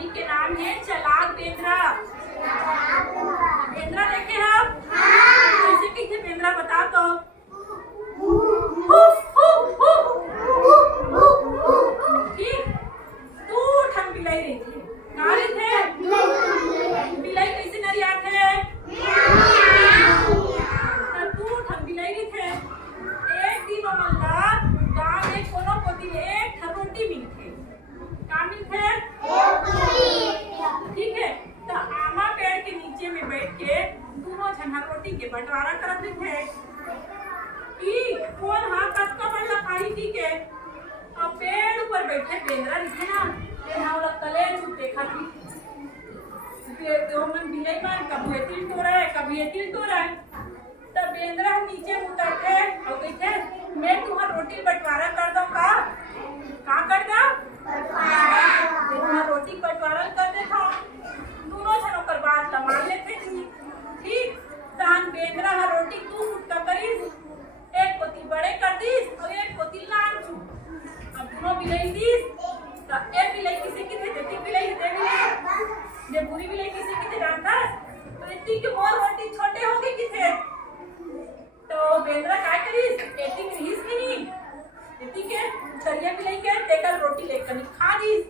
कहानी के नाम है चालाक बेंद्रा। बेंद्रा देखे हम कैसे कैसे बेंद्रा बता तो। ठीक, तू ठन बिलाई रही थी कहाँ रही थे बिलाई कैसे नरिया थे तू ठन बिलाई रही थे। एक दिन मल्ला गाँव में कोनो कोती एक ठन रोटी मिलथे का मिलथे ठीक है। तो आमा पेड़ के नीचे में बैठ के दोनों झन रोटी के बंटवारा करत रहे कि कौन हाँ कतका बड़ा खाई थी के। अब पेड़ ऊपर बैठे बेंद्रा दिखे ना ये हावला कले छुटे खाती तो मन बिलाई मन कभी तिल तो रहे कभी तिल तो रहे। तब बेंद्रा नीचे उतरते और कहते मैं तुम्हारा रोटी बंटवारा कर दूं का कर दो तुम्हारा रोटी बंटवारा कर दे था। दोनों जनों पर बात मान लेते थी ठीक। तान बेंद्रा हा रोटी तू फुटका करीस एक पोती बड़े कर दीस और एक पोती लान छू। अब दोनों बिलाई दीस तो एक बिलाई किसी की थे देती बिलाई दे बिलाई जे बुरी बिलाई किसी की थे जानता तो इतनी के मोर रोटी छोटे होंगे कि थे। तो बेंद्रा काय करीस एती में हिस नहीं एती के चरिया बिलाई के तेकर रोटी लेकर खा दीस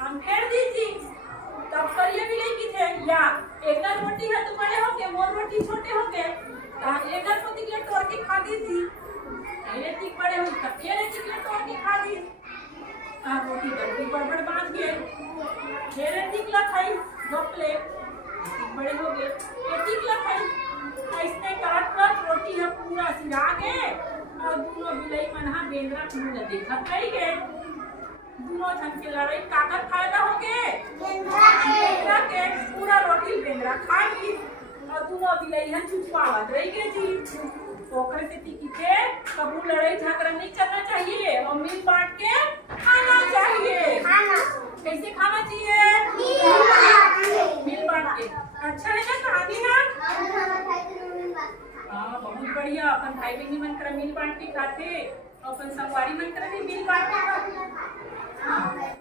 हम फेर दीसी। तब करिया बिलाई की थे या एक रोटी है तो बड़े होंगे मोर रोटी छोटे होंगे एक पोती के तोड़ के खा दी थी ये ठीक बड़े हुई तब ये ठीक तोड़ के खा दी रोटी गलती बड़बड़ बांध के घेरे टिकला खाई दो प्लेट बड़े हो गए ये टिकला खाई ऐसने करत करत रोटी है पूरा सिरा गए और दोनों बिलाई मनहा बेंद्रा मुंह देखा खाई गए। दोनों जन के लड़ाई काकर फायदा हो गए बेंद्रा के पूरा रोटी बेंद्रा खा ली और दोनों बिलाई है छुपवावत रही गई थी। पोखर से टिकी थे कबू लड़ाई झगड़ा नहीं करना चाहिए और मिल बांट के खाना चाहिए। कैसे खाना चाहिए मिल बांट के। अच्छा है ना कहानी ना हाँ बहुत बढ़िया। अपन भाई बहनी मन कर मिल बांट के खाते अपन संगवारी मन कर भी मिल बांट के खाते।